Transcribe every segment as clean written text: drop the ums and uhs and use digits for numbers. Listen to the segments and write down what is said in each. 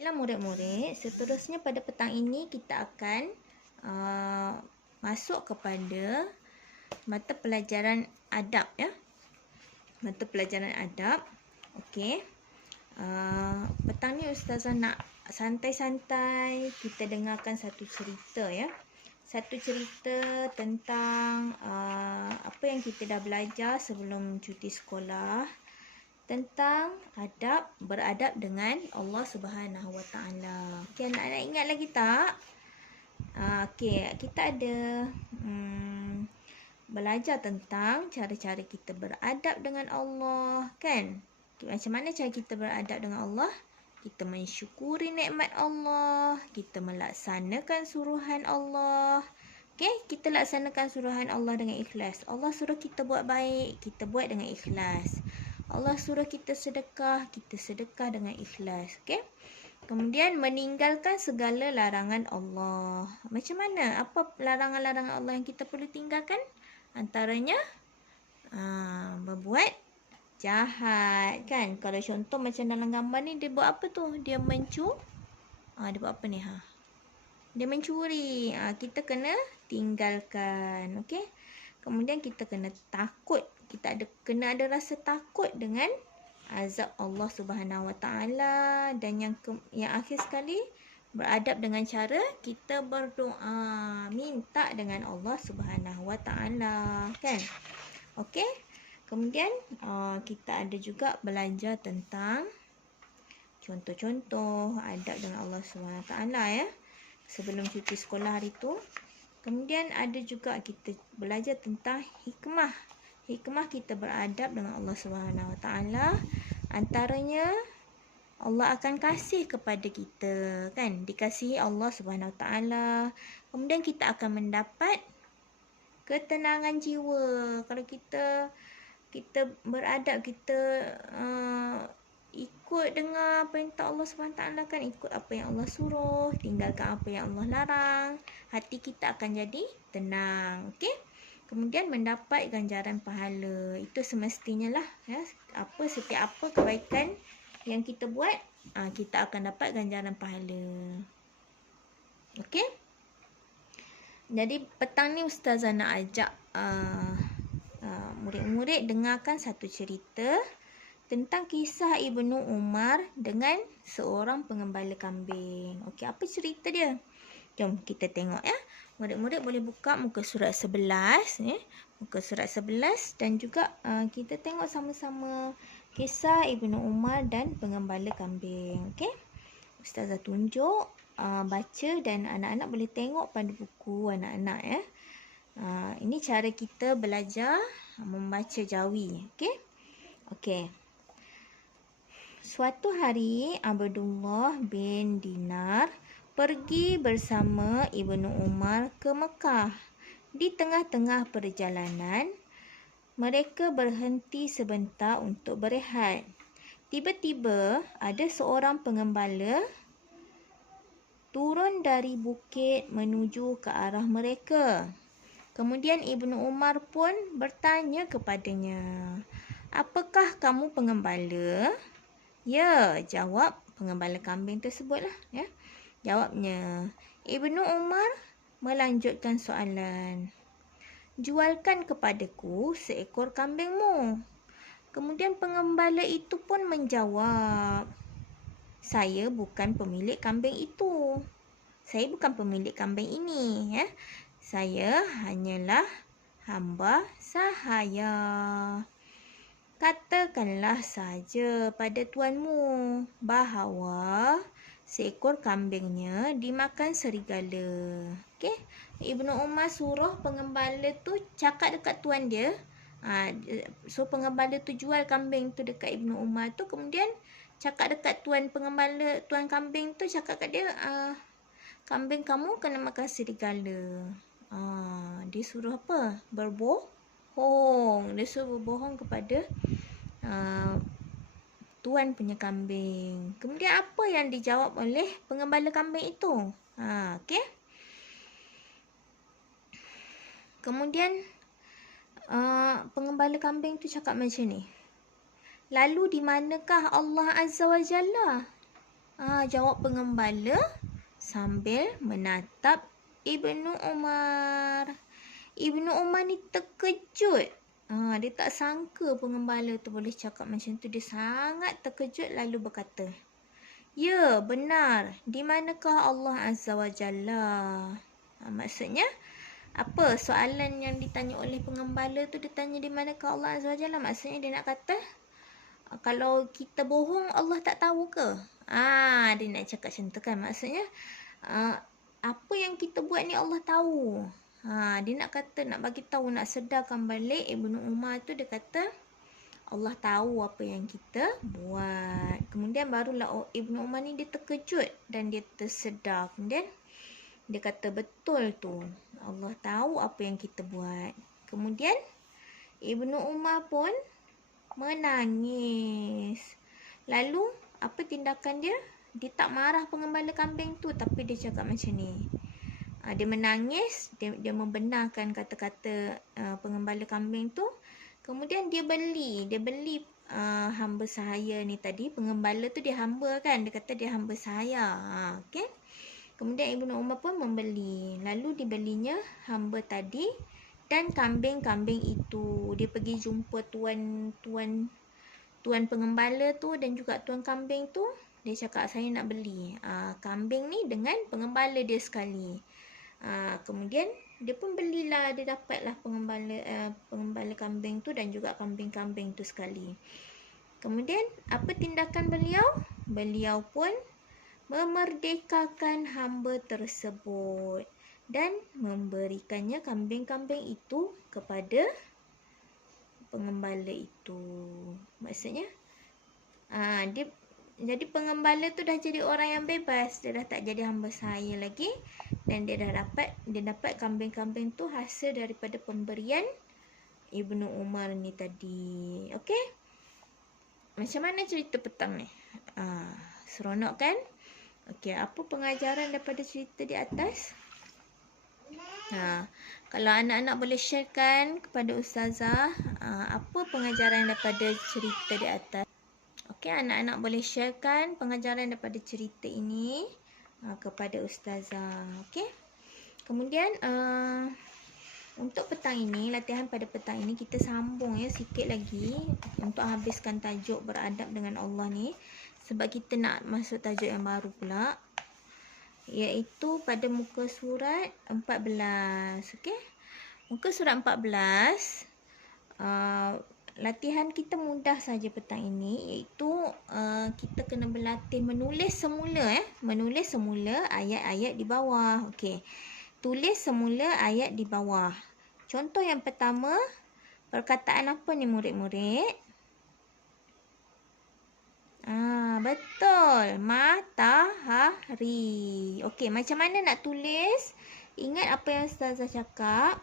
Baiklah murid-murid, seterusnya pada petang ini kita akan masuk kepada mata pelajaran adab ya. Mata pelajaran adab. Okey. Petang ni ustazah nak santai-santai kita dengarkan satu cerita ya. Satu cerita tentang apa yang kita dah belajar sebelum cuti sekolah, tentang beradab dengan Allah Subhanahu Wa Taala. Okey, anak-anak ingat lagi tak? Okey, kita ada belajar tentang cara-cara kita beradab dengan Allah, kan? Okay, macam mana cara kita beradab dengan Allah? Kita mensyukuri nikmat Allah, kita melaksanakan suruhan Allah. Okey, kita laksanakan suruhan Allah dengan ikhlas. Allah suruh kita buat baik, kita buat dengan ikhlas. Allah suruh kita sedekah, kita sedekah dengan ikhlas. Okey? Kemudian meninggalkan segala larangan Allah. Macam mana? Apa larangan-larangan Allah yang kita perlu tinggalkan? Antaranya berbuat jahat, kan? Kalau contoh macam dalam gambar ni, dia buat apa tu? Dia dia buat apa ni? Dia mencuri. Kita kena tinggalkan. Okey? Kemudian kita kena takut. Kena ada rasa takut dengan azab Allah Subhanahu Wa Taala, dan yang akhir sekali beradab dengan cara kita berdoa, minta dengan Allah Subhanahu Wa Taala, kan? Okey. Kemudian kita ada juga belajar tentang contoh-contoh adab dengan Allah Subhanahu Wa Taala ya, sebelum cuti sekolah hari tu. Kemudian ada juga kita belajar tentang hikmah kita beradab dengan Allah Subhanahu Wa Taala. Antaranya Allah akan kasih kepada kita, kan? Dikasihi Allah Subhanahu Wa Taala. Kemudian kita akan mendapat ketenangan jiwa. Kalau kita beradab, kita ikut dengar perintah Allah Subhanahu Wa Taala, kan? Ikut apa yang Allah suruh, tinggalkan apa yang Allah larang, hati kita akan jadi tenang. Okey? Kemudian mendapat ganjaran pahala. Itu semestinya lah ya. Setiap apa kebaikan yang kita buat, kita akan dapat ganjaran pahala. Okey? Jadi petang ni ustazah nak ajak murid-murid dengarkan satu cerita tentang kisah Ibnu Umar dengan seorang pengembala kambing. Okey, apa cerita dia? Jom kita tengok ya. Murid-murid boleh buka muka surat 11 ya. Muka surat 11 dan juga kita tengok sama-sama kisah Ibnu Umar dan pengembala kambing. Okey. Ustazah tunjuk, baca, dan anak-anak boleh tengok pada buku anak-anak ya. Ini cara kita belajar membaca Jawi. Okey. Okey. Suatu hari Abdullah bin Dinar pergi bersama Ibnu Umar ke Mekah. Di tengah-tengah perjalanan, mereka berhenti sebentar untuk berehat. Tiba-tiba ada seorang pengembala turun dari bukit menuju ke arah mereka. Kemudian Ibnu Umar pun bertanya kepadanya, "Apakah kamu pengembala?" "Ya," jawab pengembala kambing tersebutlah ya. Jawabnya. Ibnu Umar melanjutkan soalan, "Jualkan kepadaku seekor kambingmu." Kemudian pengembala itu pun menjawab, "Saya bukan pemilik kambing itu. Saya bukan pemilik kambing ini ya. Saya hanyalah hamba sahaya. Katakanlah saja pada tuanmu bahawa seekor kambingnya dimakan serigala." Okey, Ibnu Umar suruh pengembala tu cakap dekat tuan dia. So pengembala tu jual kambing tu dekat Ibnu Umar tu, kemudian cakap dekat tuan kambing tu, cakap kat dia, "Kambing kamu kena makan serigala." Dia suruh apa? Berbohong. Dia suruh berbohong kepada tuan punya kambing. Kemudian apa yang dijawab oleh pengembala kambing itu? Okey. Kemudian pengembala kambing tu cakap macam ni, "Lalu di manakah Allah Azza wa Jalla?" Jawab pengembala sambil menatap Ibnu Umar. Ibnu Umar ni terkejut. Dia tak sangka pengembala tu boleh cakap macam tu. Dia sangat terkejut lalu berkata, "Ya, benar. Di manakah Allah Azza wa Jalla?" Maksudnya, apa soalan yang ditanya oleh pengembala tu, dia tanya di manakah Allah Azza wa Jalla. Maksudnya dia nak kata, kalau kita bohong, Allah tak tahu ke? Dia nak cakap macam tu kan. Maksudnya, apa yang kita buat ni Allah tahu. Dia nak kata, nak bagi tahu, nak sedarkan balik Ibnu Umar tu, dia kata Allah tahu apa yang kita buat. Kemudian barulah Ibnu Umar ni dia terkejut dan dia tersedar. Kemudian dia kata betul tu, Allah tahu apa yang kita buat. Kemudian Ibnu Umar pun menangis. Lalu apa tindakan dia? Dia tak marah pengembala kambing tu, tapi dia cakap macam ni. Dia menangis, dia membenarkan kata-kata pengembala kambing tu. Kemudian dia beli hamba sahaya ni tadi. Pengembala tu dia hamba kan, dia kata dia hamba sahaya. Okay. Kemudian Ibnu Umar pun membeli. Lalu dibelinya hamba tadi dan kambing-kambing itu. Dia pergi jumpa tuan pengembala tu dan juga tuan kambing tu. Dia cakap, saya nak beli kambing ni dengan pengembala dia sekali. Kemudian dia pun belilah, dia dapatlah pengembala kambing tu dan juga kambing-kambing tu sekali. Kemudian apa tindakan beliau? Beliau pun memerdekakan hamba tersebut dan memberikannya kambing-kambing itu kepada pengembala itu. Maksudnya jadi pengembala tu dah jadi orang yang bebas. Dia dah tak jadi hamba sahaya lagi. Dan dia dapat kambing-kambing tu hasil daripada pemberian Ibnu Umar ni tadi. Okey? Macam mana cerita petang ni? Seronok kan? Okey, apa pengajaran daripada cerita di atas? Kalau anak-anak boleh sharekan kepada Ustazah, apa pengajaran daripada cerita di atas? Okey, anak-anak boleh sharekan pengajaran daripada cerita ini kepada Ustazah. Okey. Kemudian untuk petang ini, latihan pada petang ini kita sambung sikit lagi untuk habiskan tajuk beradab dengan Allah ni, sebab kita nak masuk tajuk yang baru pula, iaitu pada muka surat 14. Okey. Muka surat 14, latihan kita mudah saja petang ini, iaitu kita kena berlatih menulis semula menulis semula ayat-ayat di bawah. Okey. Tulis semula ayat di bawah. Contoh yang pertama, perkataan apa ni murid-murid? Betul, matahari. Okey, macam mana nak tulis? Ingat apa yang Ustazah cakap?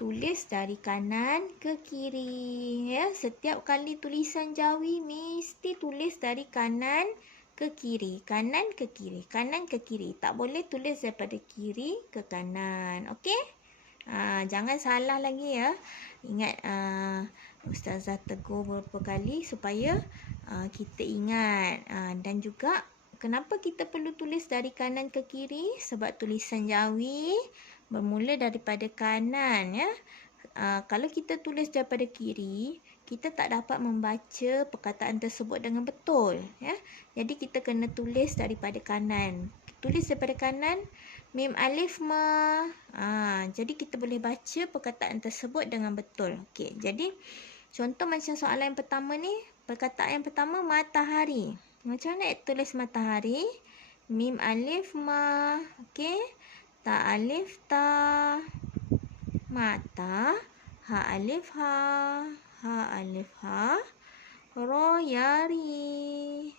Tulis dari kanan ke kiri. Setiap kali tulisan Jawi mesti tulis dari kanan ke kiri. Kanan ke kiri. Kanan ke kiri. Tak boleh tulis daripada kiri ke kanan. Okey? Jangan salah lagi ya. Ingat Ustazah tegur beberapa kali supaya kita ingat. Dan juga kenapa kita perlu tulis dari kanan ke kiri? Sebab tulisan Jawi bermula daripada kanan ya. Kalau kita tulis daripada kiri, kita tak dapat membaca perkataan tersebut dengan betul ya. Jadi kita kena tulis daripada kanan. Tulis daripada kanan, mim alif ma. Jadi kita boleh baca perkataan tersebut dengan betul. Okey, jadi contoh macam soalan yang pertama ni, perkataan yang pertama matahari. Macam mana tulis matahari? Mim alif ma. Okey. Ta alif ta. Mata. Ha alif ha. Ha alif ha. Ro yari.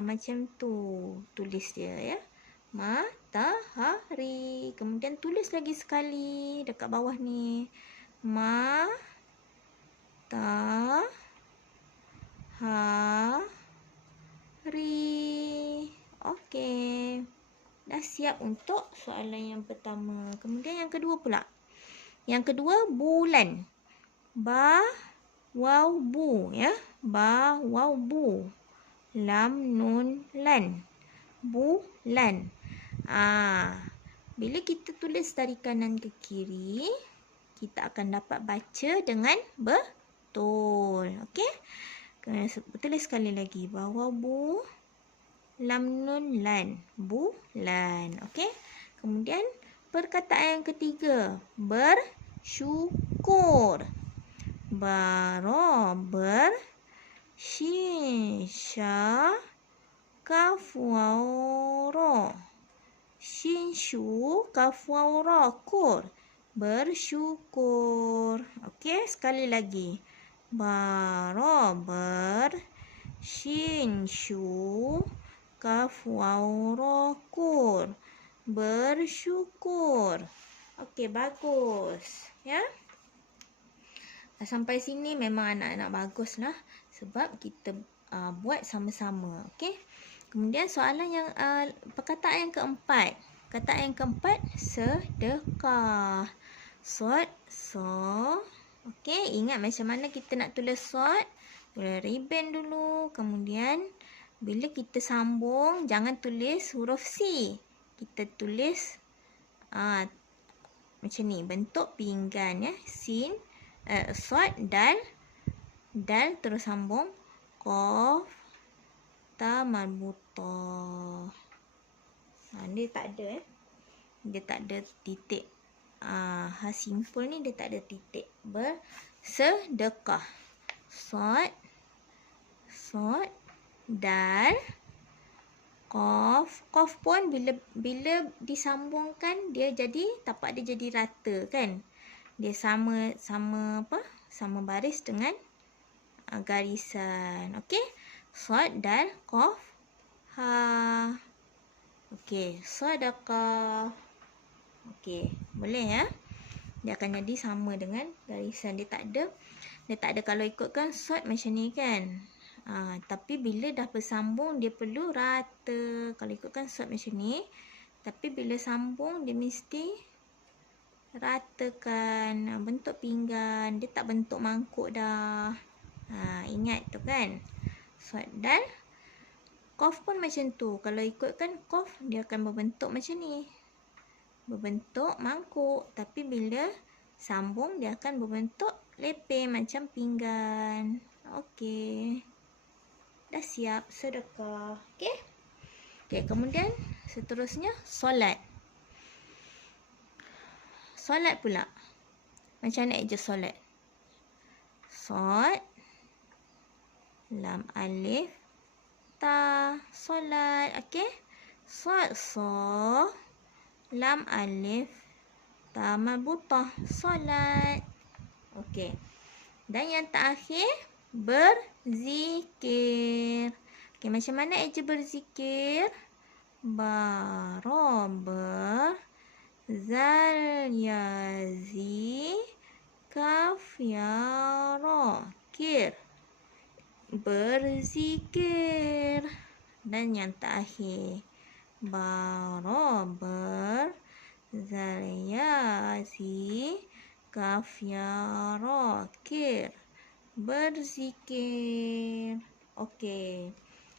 Macam tu tulis dia ya. Matahari. Kemudian tulis lagi sekali dekat bawah ni. Matahari. Okey. Dah siap untuk soalan yang pertama. Kemudian yang kedua pula. Yang kedua, bulan. Ba, waw, bu ya. Ba, waw, bu. Lam, nun, lan. bulan. Bila kita tulis dari kanan ke kiri, kita akan dapat baca dengan betul. Okey? Tulis sekali lagi. Bawah bu, lam nun lan. Bulan. Okey? Kemudian perkataan yang ketiga. Bersyukur. Ber, shin, sha, kaf, waw, ra. Shin, shu, kaf, waw, ra. Kur. Bersyukur. Okey, sekali lagi. Ber, shin, shu, kaf, waw, ra. Kur. Bersyukur. Okey, bagus. Ya. Sampai sini memang anak-anak baguslah sebab kita buat sama-sama. Okey. Kemudian soalan yang perkataan yang keempat. Perkataan yang keempat, sedekah. Sod, so. Okey, ingat macam mana kita nak tulis sod? Tulis ribbon dulu. Kemudian bila kita sambung, jangan tulis huruf C. Kita tulis macam ni, bentuk pinggan ya. Sin, sod, dal terus sambung qaf, ta marbutah. Dia tak ada dia tak ada titik. Simpul ni dia tak ada titik. Bersedekah. Sod, dal, qaf. Qaf pun bila disambungkan dia jadi tapak dia jadi rata kan. Dia sama baris dengan garisan. Okey. Sod, dal, qaf, ha. Okey, sedekah. Okey, boleh ya. Dia akan jadi sama dengan garisan. Dia tak ada kalau ikutkan sod macam ni kan. Tapi bila dah bersambung dia perlu rata. Kalau ikutkan sod macam ni, tapi bila sambung dia mesti ratakan bentuk pinggan. Dia tak bentuk mangkuk dah. Ingat tu kan. Sod, dal, qaf pun macam tu. Kalau ikutkan qaf dia akan berbentuk macam ni. Berbentuk mangkuk. Tapi bila sambung dia akan berbentuk lepeh macam pinggan. Okey. Dah siap sedekah. Okey. Okey, kemudian seterusnya solat. Solat pula. Macam mana eja solat? Sod, lam alif, ta. Solat. Okey. Sod, so, lam alif, ta marbutah. Solat. Okey. Dan yang terakhir, berzikir. Okey, macam mana eja berzikir? Barober, zal, yazi, kaf, ya, ra. Kir. Berzikir. Dan yang terakhir, barober, zal, yazi, kaf, ya, ra. Kir. Berzikir. Okey.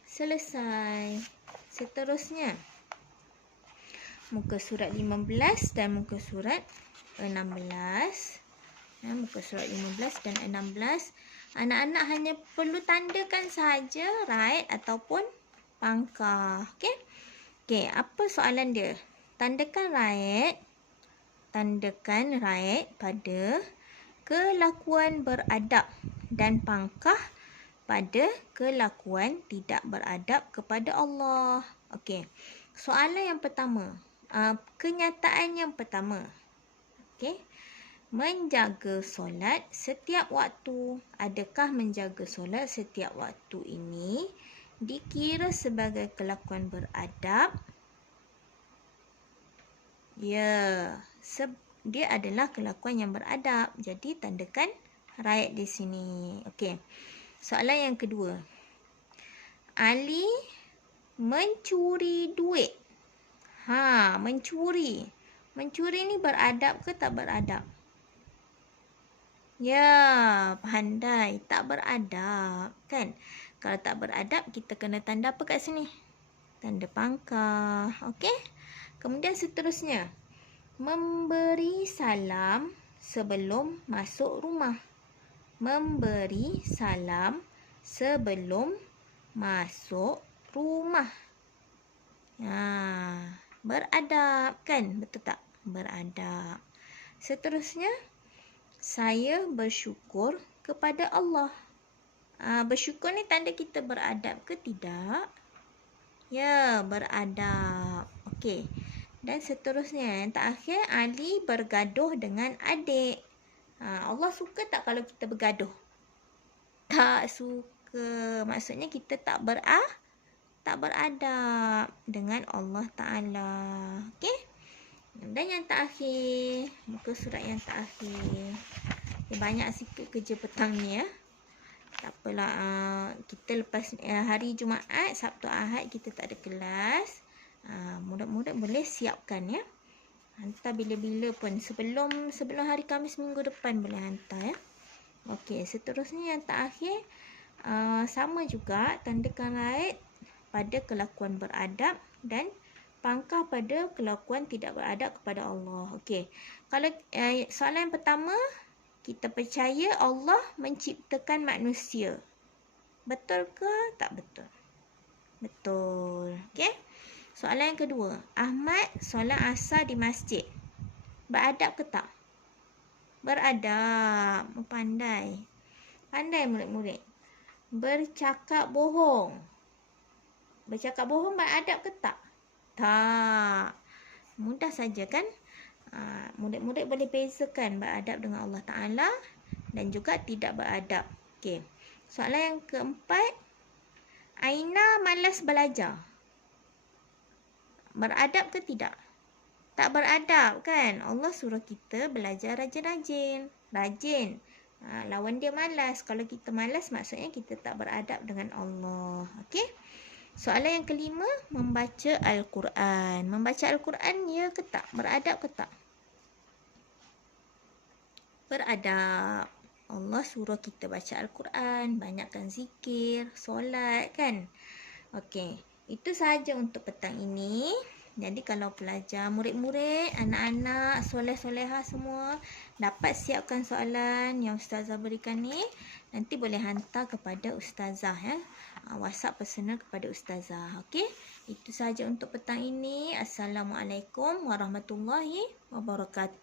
Selesai. Seterusnya, muka surat 15 dan muka surat 16. Muka surat 15 dan 16. Anak-anak hanya perlu tandakan sahaja right ataupun pangkah. Okey. Okey, apa soalan dia? Tandakan right pada kelakuan beradab dan pangkah pada kelakuan tidak beradab kepada Allah. Okey. Soalan yang pertama, kenyataan yang pertama. Okey. Menjaga solat setiap waktu. Adakah menjaga solat setiap waktu ini dikira sebagai kelakuan beradab? Ya, dia adalah kelakuan yang beradab. Jadi tandakan right di sini. Okey. Soalan yang kedua. Ali mencuri duit. Mencuri. Mencuri ni beradab ke tak beradab? Ya, pandai. Tak beradab. Kan? Kalau tak beradab, kita kena tanda apa kat sini? tanda pangkah. Okey. Kemudian seterusnya, memberi salam sebelum masuk rumah. Memberi salam sebelum masuk rumah. Beradab kan? Betul tak? Beradab. Seterusnya, saya bersyukur kepada Allah. Bersyukur ni tanda kita beradab ke tidak? Ya, beradab. Okey. Dan seterusnya, yang terakhir, Ali bergaduh dengan adik. Allah suka tak kalau kita bergaduh? Tak suka. Maksudnya kita tak beradab dengan Allah Ta'ala. Okey? Dan yang terakhir, muka surat yang terakhir. Banyak sikit kerja petang ni ya. Tak apalah, kita lepas hari Jumaat, Sabtu Ahad kita tak ada kelas. Mudah-mudah boleh siapkan ya. Hantar bila-bila pun. Sebelum hari Khamis minggu depan boleh hantar ya. Okey, seterusnya yang terakhir, sama juga tandakan raid pada kelakuan beradab dan pangkah pada kelakuan tidak beradab kepada Allah. Okey. Kalau soalan yang pertama, kita percaya Allah menciptakan manusia. Betul ke tak betul? Betul. Okey. Soalan yang kedua, Ahmad solat asar di masjid. Beradab ke tak? Beradab. Pandai. Pandai murid-murid. Bercakap bohong. Bercakap bohong beradab ke tak? Tak. Mudah saja kan? Murid-murid boleh bezakan beradab dengan Allah Ta'ala dan juga tidak beradab. Okey. Soalan yang keempat, Aina malas belajar. Beradab ke tidak? Tak beradab kan? Allah suruh kita belajar rajin-rajin. Rajin. Lawan dia malas. Kalau kita malas, maksudnya kita tak beradab dengan Allah. Okey? Soalan yang kelima, membaca Al-Quran. Membaca Al-Quran, ya ke tak? Beradab ke tak? Beradab. Allah suruh kita baca Al-Quran, banyakkan zikir, solat kan? Okey, itu sahaja untuk petang ini. Jadi kalau pelajar, murid-murid, anak-anak, soleh-soleha semua dapat siapkan soalan yang Ustazah berikan ni, nanti boleh hantar kepada Ustazah ya. WhatsApp personal kepada Ustazah. Okey, itu sahaja untuk petang ini. Assalamualaikum warahmatullahi wabarakatuh.